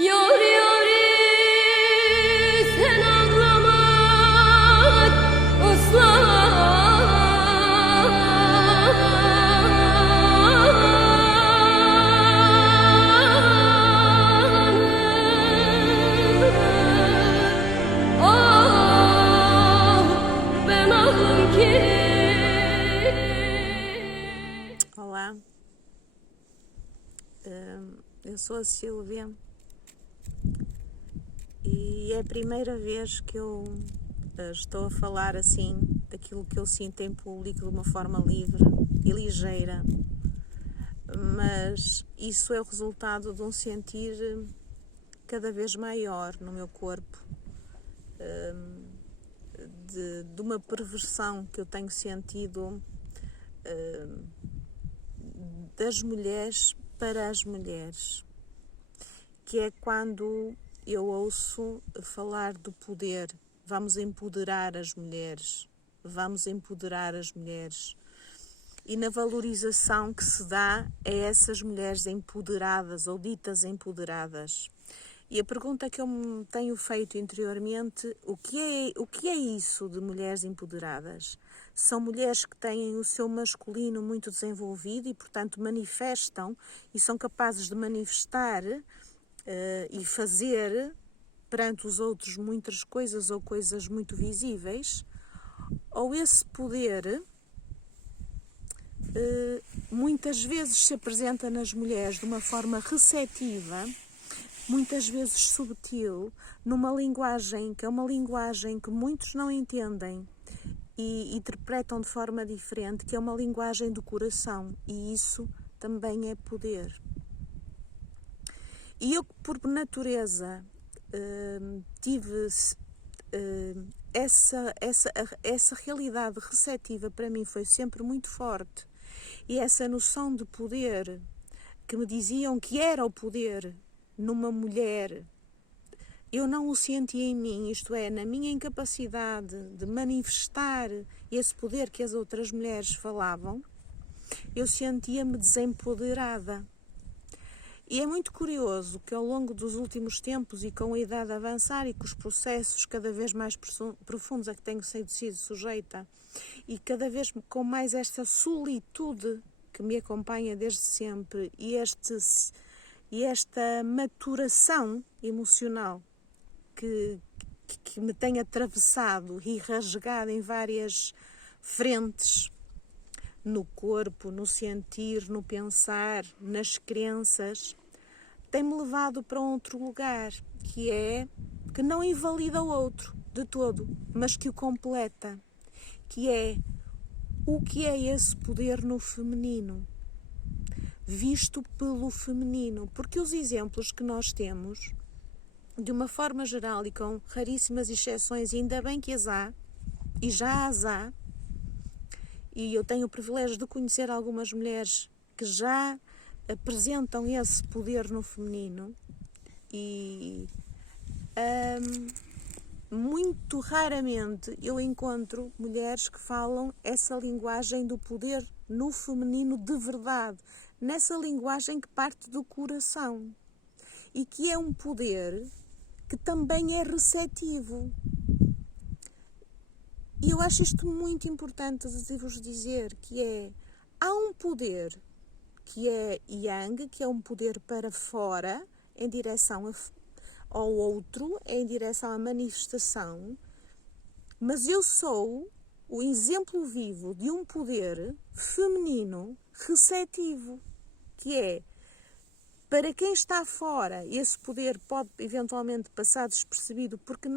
Yar yari sen ağlamak ıslanır. Ah ben ağlım ki. Olá, eu sou a Silvia e é a primeira vez que eu estou a falar assim daquilo que eu sinto em público de uma forma livre e ligeira, mas isso é o resultado de um sentir cada vez maior no meu corpo, de uma perversão que eu tenho sentido das mulheres para as mulheres, que é quando eu ouço falar do poder. Vamos empoderar as mulheres, vamos empoderar as mulheres, e na valorização que se dá a essas mulheres empoderadas ou ditas empoderadas. E a pergunta que eu me tenho feito interiormente, o que é isso de mulheres empoderadas? São mulheres que têm o seu masculino muito desenvolvido e, portanto, manifestam e são capazes de manifestar e fazer perante os outros muitas coisas ou coisas muito visíveis? Ou esse poder muitas vezes se apresenta nas mulheres de uma forma receptiva, muitas vezes subtil, numa linguagem que é uma linguagem que muitos não entendem e interpretam de forma diferente, que é uma linguagem do coração, e isso também é poder. E eu, por natureza, tive essa realidade receptiva, para mim foi sempre muito forte, e essa noção de poder que me diziam que era o poder numa mulher, eu não o sentia em mim, isto é, na minha incapacidade de manifestar esse poder que as outras mulheres falavam, eu sentia-me desempoderada. E é muito curioso que ao longo dos últimos tempos e com a idade a avançar e com os processos cada vez mais profundos a que tenho sido sujeita e cada vez com mais esta solitude que me acompanha desde sempre e esta maturação emocional que me tem atravessado e rasgado em várias frentes, no corpo, no sentir, no pensar, nas crenças, tem-me levado para outro lugar, que não invalida o outro de todo, mas que o completa, que é o que é esse poder no feminino, visto pelo feminino, porque os exemplos que nós temos, de uma forma geral e com raríssimas exceções, e ainda bem que as há, e já as há, e eu tenho o privilégio de conhecer algumas mulheres que já apresentam esse poder no feminino, e muito raramente eu encontro mulheres que falam essa linguagem do poder no feminino de verdade, nessa linguagem que parte do coração e que é um poder que também é receptivo. E eu acho isto muito importante de vos dizer, que há um poder que é yang, que é um poder para fora, em direção ao outro, em direção à manifestação, mas eu sou o exemplo vivo de um poder feminino receptivo, que é, para quem está fora, esse poder pode eventualmente passar despercebido porque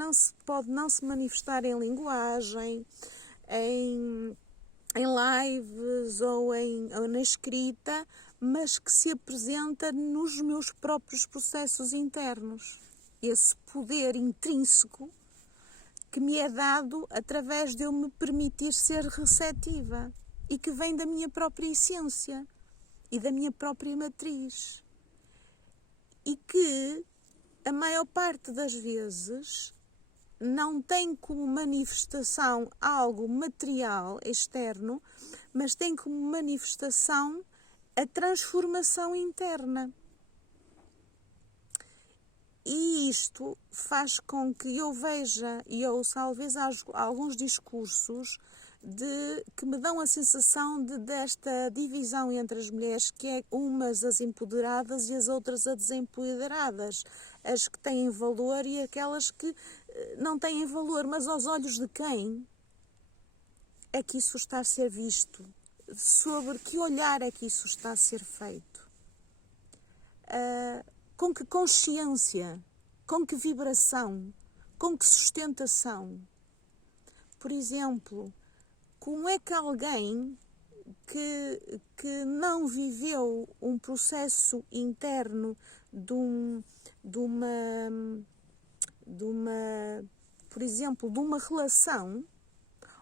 pode não se manifestar em linguagem, em lives ou na escrita, mas que se apresenta nos meus próprios processos internos. Esse poder intrínseco que me é dado através de eu me permitir ser receptiva e que vem da minha própria essência e da minha própria matriz. E que, a maior parte das vezes, não tem como manifestação algo material, externo, mas tem como manifestação a transformação interna. isto faz com que eu veja e ouça talvez alguns discursos que me dão a sensação desta divisão entre as mulheres, que é umas as empoderadas e as outras as desempoderadas, as que têm valor e aquelas que não têm valor. Mas aos olhos de quem é que isso está a ser visto? Sobre que olhar é que isso está a ser feito? Com que consciência? Com que vibração? Com que sustentação? Por exemplo, como é que alguém que não viveu um processo interno por exemplo, de uma relação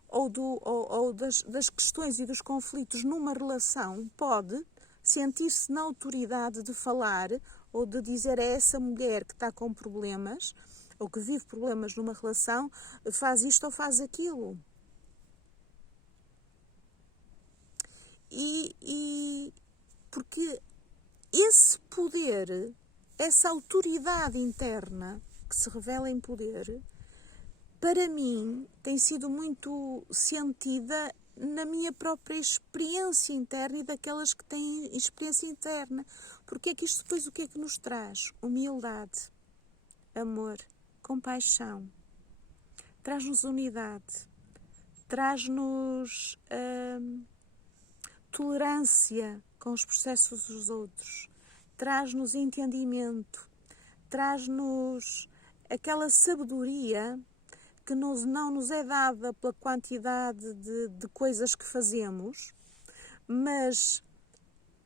ou das questões e dos conflitos numa relação, pode sentir-se na autoridade de falar ou de dizer a essa mulher que está com problemas ou que vive problemas numa relação, faz isto ou faz aquilo. E porque esse poder, essa autoridade interna que se revela em poder, para mim tem sido muito sentida na minha própria experiência interna e daquelas que têm experiência interna. Porque é que isto depois o que é que nos traz? Humildade, amor, compaixão, traz-nos unidade, traz-nos tolerância com os processos dos outros, traz-nos entendimento, traz-nos aquela sabedoria que não nos é dada pela quantidade de coisas que fazemos, mas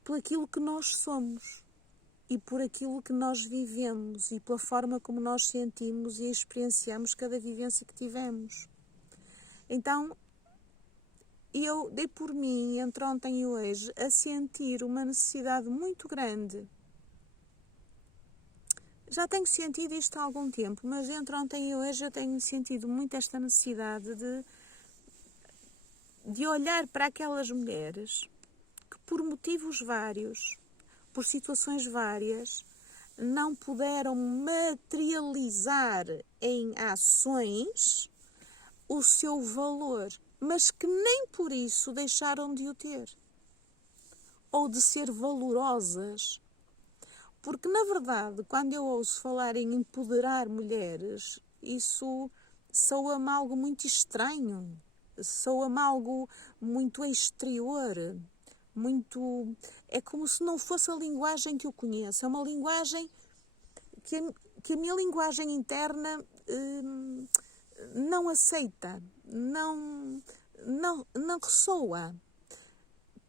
por aquilo que nós somos e por aquilo que nós vivemos e pela forma como nós sentimos e experienciamos cada vivência que tivemos. Então, eu dei por mim, entre ontem e hoje, a sentir uma necessidade muito grande. Já tenho sentido isto há algum tempo, mas entre ontem e hoje eu tenho sentido muito esta necessidade de olhar para aquelas mulheres que, por motivos vários, por situações várias, não puderam materializar em ações o seu valor, mas que nem por isso deixaram de o ter, ou de ser valorosas. Porque, na verdade, quando eu ouço falar em empoderar mulheres, isso soa-me algo muito estranho, soa-me algo muito exterior, é como se não fosse a linguagem que eu conheço, é uma linguagem que a minha linguagem interna não aceita, não ressoa.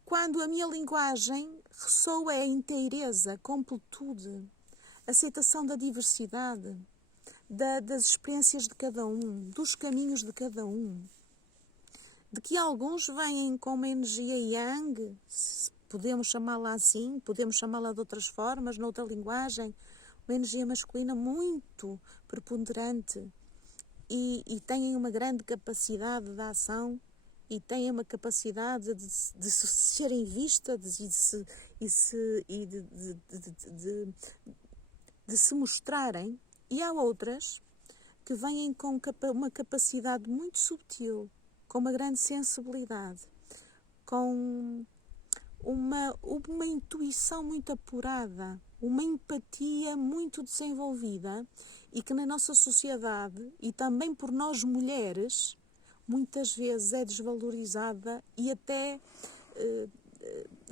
Quando a minha linguagem ressoa é a inteireza, a completude, a aceitação da diversidade, das experiências de cada um, dos caminhos de cada um. De que alguns vêm com uma energia yang, podemos chamá-la assim, podemos chamá-la de outras formas, noutra linguagem, uma energia masculina muito preponderante e têm uma grande capacidade de ação e têm uma capacidade de se serem vistas de se mostrarem. E há outras que vêm com uma capacidade muito subtil, com uma grande sensibilidade, com uma intuição muito apurada, uma empatia muito desenvolvida e que na nossa sociedade e também por nós mulheres muitas vezes é desvalorizada e até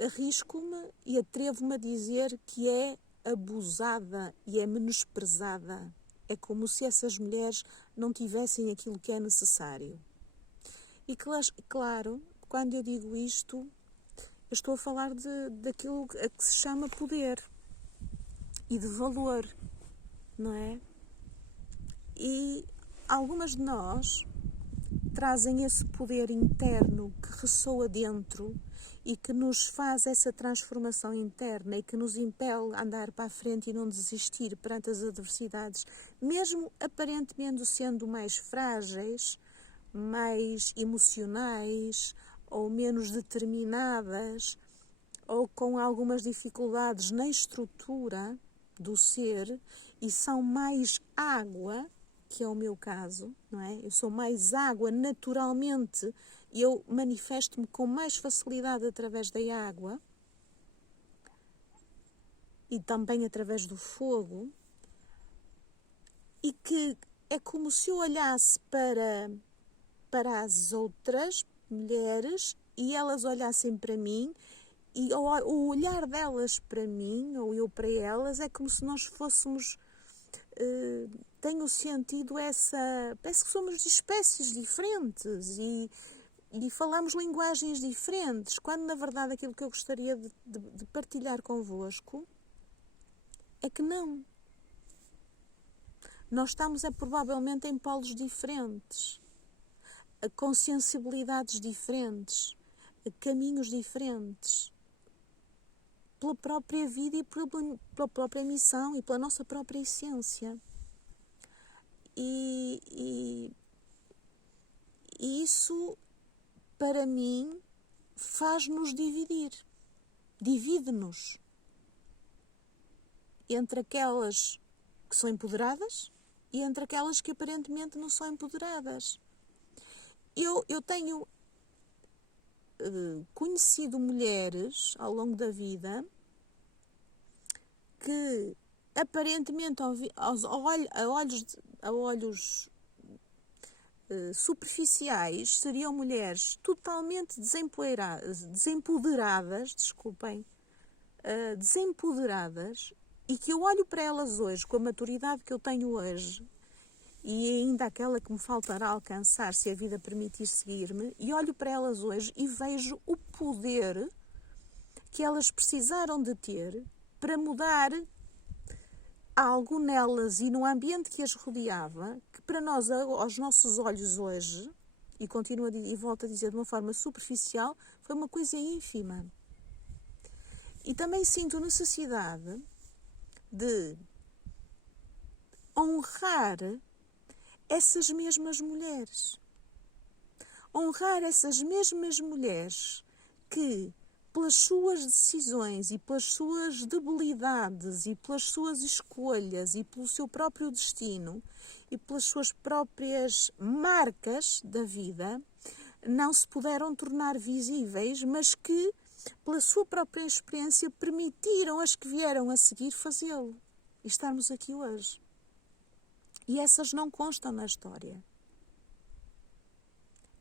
arrisco-me e atrevo-me a dizer que é abusada e é menosprezada. É como se essas mulheres não tivessem aquilo que é necessário. E claro, quando eu digo isto, eu estou a falar daquilo a que se chama poder e de valor, não é? E algumas de nós trazem esse poder interno que ressoa dentro e que nos faz essa transformação interna e que nos impele a andar para a frente e não desistir perante as adversidades, mesmo aparentemente sendo mais frágeis, mais emocionais ou menos determinadas ou com algumas dificuldades na estrutura do ser e são mais água, que é o meu caso, não é? Eu sou mais água naturalmente, e eu manifesto-me com mais facilidade através da água e também através do fogo, e que é como se eu olhasse para as outras mulheres e elas olhassem para mim, e o olhar delas para mim, ou eu para elas, é como se nós fôssemos... tenho sentido parece que somos de espécies diferentes e falamos linguagens diferentes, quando na verdade aquilo que eu gostaria de partilhar convosco é que não. Nós estamos provavelmente em polos diferentes, com sensibilidades diferentes, caminhos diferentes, pela própria vida e pela própria missão e pela nossa própria essência. E isso, para mim, faz-nos dividir. Divide-nos entre aquelas que são empoderadas e entre aquelas que aparentemente não são empoderadas. Eu tenho conhecido mulheres ao longo da vida que aparentemente a olhos superficiais seriam mulheres totalmente desempoderadas, e que eu olho para elas hoje com a maturidade que eu tenho hoje e ainda aquela que me faltará alcançar se a vida permitir seguir-me, e olho para elas hoje e vejo o poder que elas precisaram de ter para mudar algo nelas e no ambiente que as rodeava, que para nós, aos nossos olhos hoje, e continuo e volto a dizer de uma forma superficial, foi uma coisa ínfima. E também sinto necessidade de honrar essas mesmas mulheres. Honrar essas mesmas mulheres que, pelas suas decisões e pelas suas debilidades e pelas suas escolhas e pelo seu próprio destino e pelas suas próprias marcas da vida, não se puderam tornar visíveis, mas que, pela sua própria experiência, permitiram as que vieram a seguir fazê-lo. E estarmos aqui hoje. E essas não constam na história.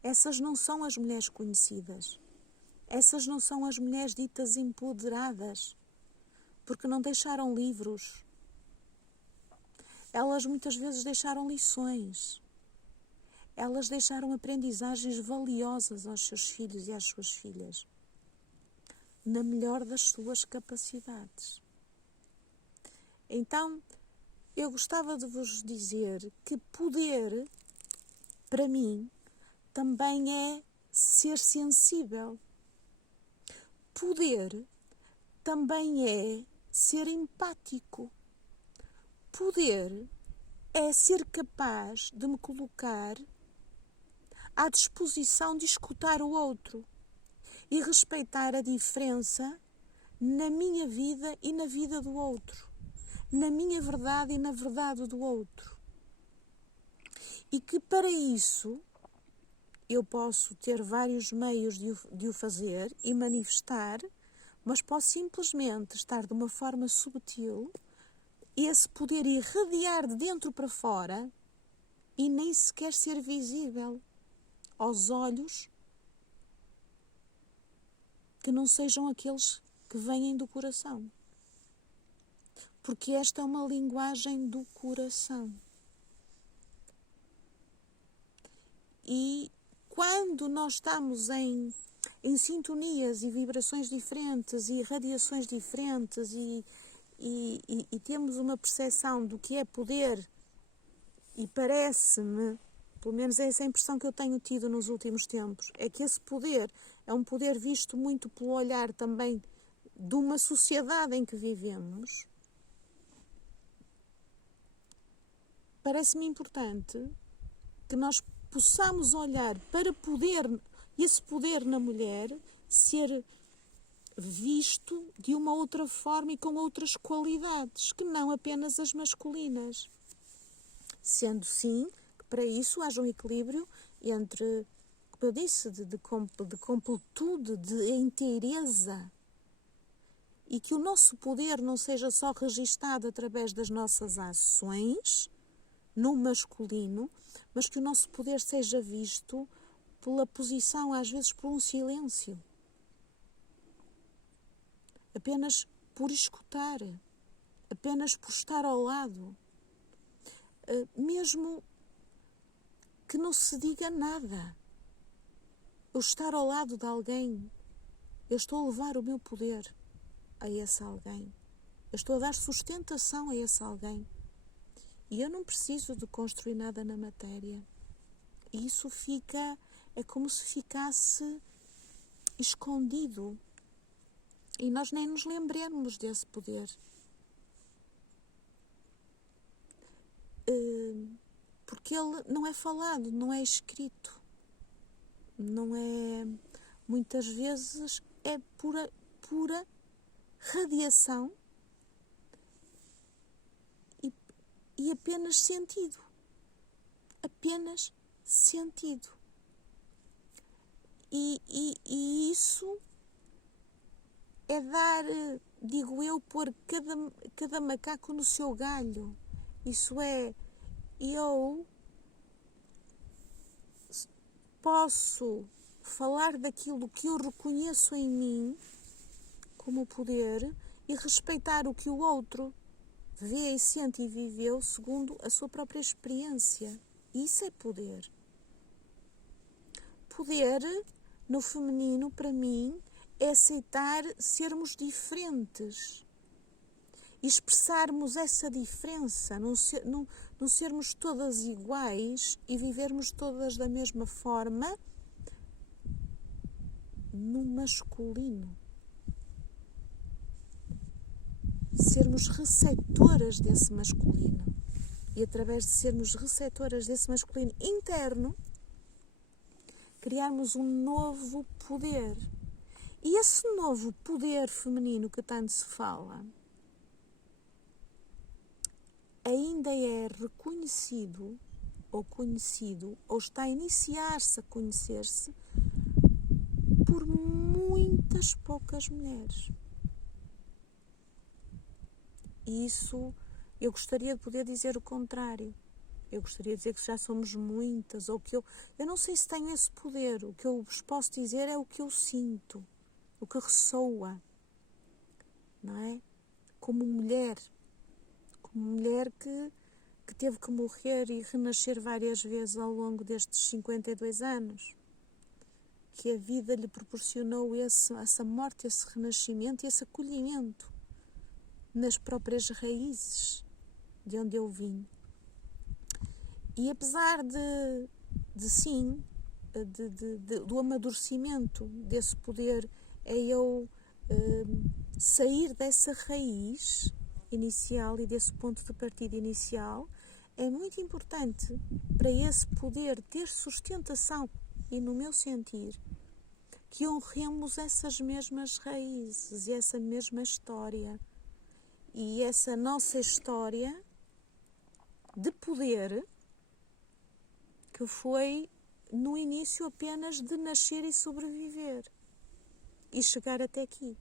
Essas não são as mulheres conhecidas. Essas não são as mulheres ditas empoderadas, porque não deixaram livros. Elas muitas vezes deixaram lições. Elas deixaram aprendizagens valiosas aos seus filhos e às suas filhas, na melhor das suas capacidades. Então, eu gostava de vos dizer que poder, para mim, também é ser sensível. Poder também é ser empático. Poder é ser capaz de me colocar à disposição de escutar o outro e respeitar a diferença na minha vida e na vida do outro, na minha verdade e na verdade do outro. E que para isso eu posso ter vários meios de o fazer e manifestar, mas posso simplesmente estar de uma forma subtil e esse poder irradiar de dentro para fora e nem sequer ser visível aos olhos que não sejam aqueles que vêm do coração. Porque esta é uma linguagem do coração. E quando nós estamos em sintonias e vibrações diferentes e radiações diferentes e temos uma percepção do que é poder, e parece-me, pelo menos é essa a impressão que eu tenho tido nos últimos tempos, é que esse poder é um poder visto muito pelo olhar também de uma sociedade em que vivemos. Parece-me importante que nós possamos olhar para esse poder na mulher, ser visto de uma outra forma e com outras qualidades, que não apenas as masculinas. Sendo sim que para isso haja um equilíbrio entre, como eu disse, de completude, de inteireza, e que o nosso poder não seja só registado através das nossas ações no masculino, mas que o nosso poder seja visto pela posição, às vezes por um silêncio. Apenas por escutar, apenas por estar ao lado. Mesmo que não se diga nada. Eu estar ao lado de alguém, eu estou a levar o meu poder a esse alguém. Eu estou a dar sustentação a esse alguém. E eu não preciso de construir nada na matéria. E isso é como se ficasse escondido. E nós nem nos lembremos desse poder. Porque ele não é falado, não é escrito. Não é... Muitas vezes é pura radiação e apenas sentido. Apenas sentido. E isso é dar, digo eu, pôr cada macaco no seu galho. Isso é, eu posso falar daquilo que eu reconheço em mim como poder e respeitar o que o outro vê e sente e viveu segundo a sua própria experiência. Isso é poder. Poder, no feminino, para mim, é aceitar sermos diferentes. Expressarmos essa diferença, não sermos todas iguais e vivermos todas da mesma forma no masculino. Sermos receptoras desse masculino. E através de sermos receptoras desse masculino interno, criarmos um novo poder. E esse novo poder feminino que tanto se fala, ainda é reconhecido ou conhecido, ou está a iniciar-se a conhecer-se por muitas poucas mulheres. E isso, eu gostaria de poder dizer o contrário. Eu gostaria de dizer que já somos muitas, ou que eu não sei se tenho esse poder. O que eu vos posso dizer é o que eu sinto, o que ressoa, não é? Como mulher que teve que morrer e renascer várias vezes ao longo destes 52 anos. Que a vida lhe proporcionou essa morte, esse renascimento e esse acolhimento nas próprias raízes de onde eu vim. E apesar do amadurecimento desse poder, é eu sair dessa raiz inicial e desse ponto de partida inicial, é muito importante para esse poder ter sustentação e, no meu sentir, que honremos essas mesmas raízes e essa mesma história. E essa nossa história de poder, que foi no início apenas de nascer e sobreviver e chegar até aqui.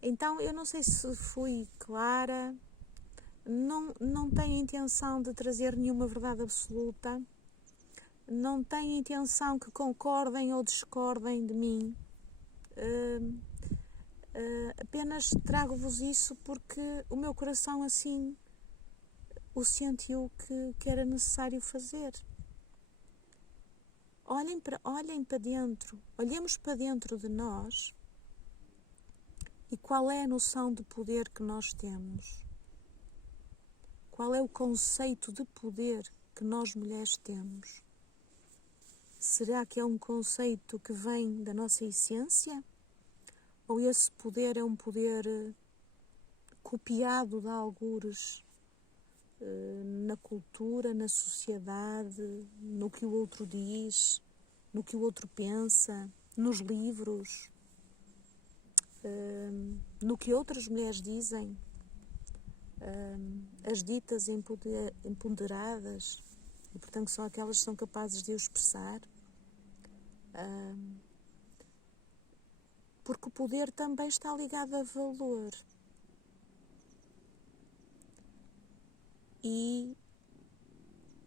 Então, eu não sei se fui clara, não tenho intenção de trazer nenhuma verdade absoluta, não tenho intenção que concordem ou discordem de mim. Apenas trago-vos isso porque o meu coração assim o sentiu que era necessário fazer. Olhem para dentro, olhemos para dentro de nós e qual é a noção de poder que nós temos? Qual é o conceito de poder que nós mulheres temos? Será que é um conceito que vem da nossa essência? Ou esse poder é um poder copiado de algures na cultura, na sociedade, no que o outro diz, no que o outro pensa, nos livros? no que outras mulheres dizem, as ditas empoderadas, e portanto são aquelas que são capazes de o expressar, porque o poder também está ligado a valor. E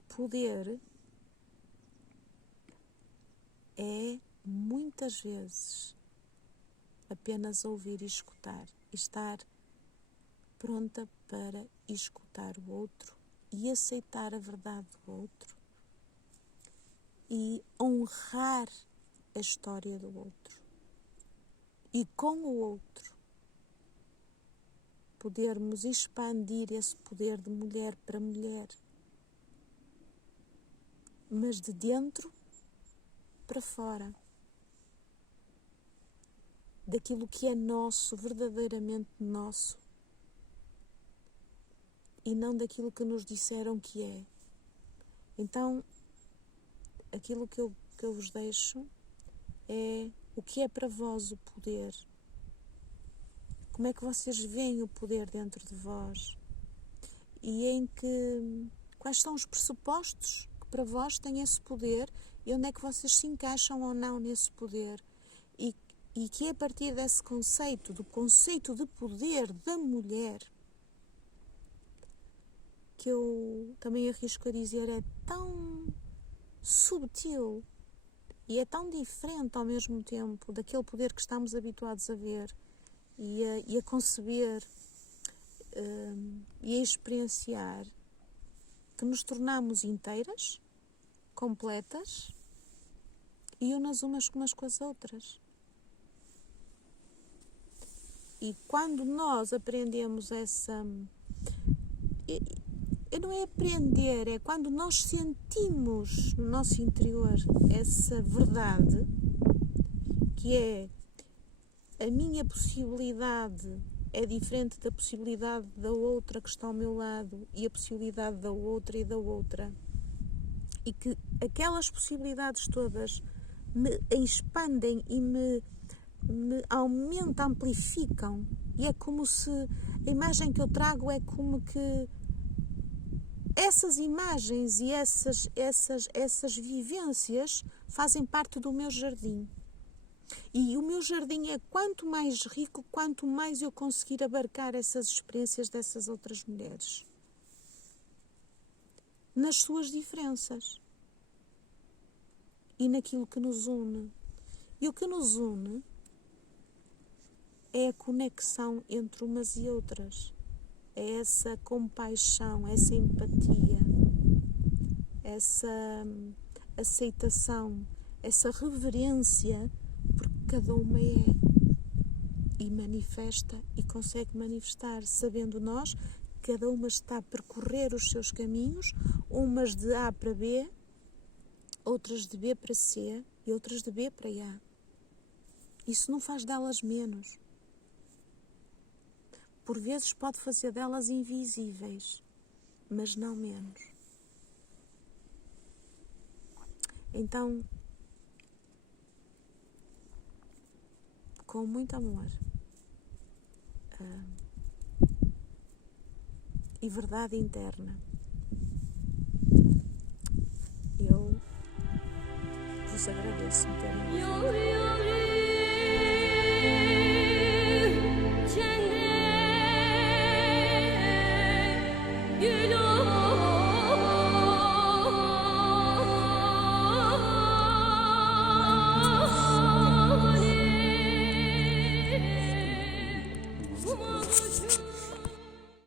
poder é, muitas vezes, apenas ouvir e escutar. E estar pronta para escutar o outro e aceitar a verdade do outro. E honrar a história do outro. E com o outro podermos expandir esse poder de mulher para mulher, mas de dentro para fora, daquilo que é nosso, verdadeiramente nosso, e não daquilo que nos disseram que é. Então, aquilo que eu vos deixo é o que é para vós o poder. Como é que vocês veem o poder dentro de vós? E quais são os pressupostos que para vós têm esse poder e onde é que vocês se encaixam ou não nesse poder? E que é a partir desse conceito, do conceito de poder da mulher, que eu também arrisco a dizer é tão subtil e é tão diferente ao mesmo tempo daquele poder que estamos habituados a ver e a conceber e a experienciar, que nos tornamos inteiras, completas e unas umas com as outras. E quando nós aprendemos não é aprender, é quando nós sentimos no nosso interior essa verdade, que é a minha possibilidade é diferente da possibilidade da outra que está ao meu lado e a possibilidade da outra e da outra. E que aquelas possibilidades todas me expandem e me aumentam, amplificam. E é como se a imagem que eu trago é como que essas imagens e essas vivências fazem parte do meu jardim. E o meu jardim é quanto mais rico, quanto mais eu conseguir abarcar essas experiências dessas outras mulheres. Nas suas diferenças. E naquilo que nos une. E o que nos une é a conexão entre umas e outras. É essa compaixão, essa empatia, essa aceitação, essa reverência, porque cada uma é e manifesta e consegue manifestar, sabendo nós que cada uma está a percorrer os seus caminhos, umas de A para B, outras de B para C e outras de B para A. Isso não faz delas menos. Por vezes pode fazer delas invisíveis, mas não menos. Então, com muito amor e verdade interna, eu vos agradeço por terem ouvido. Uma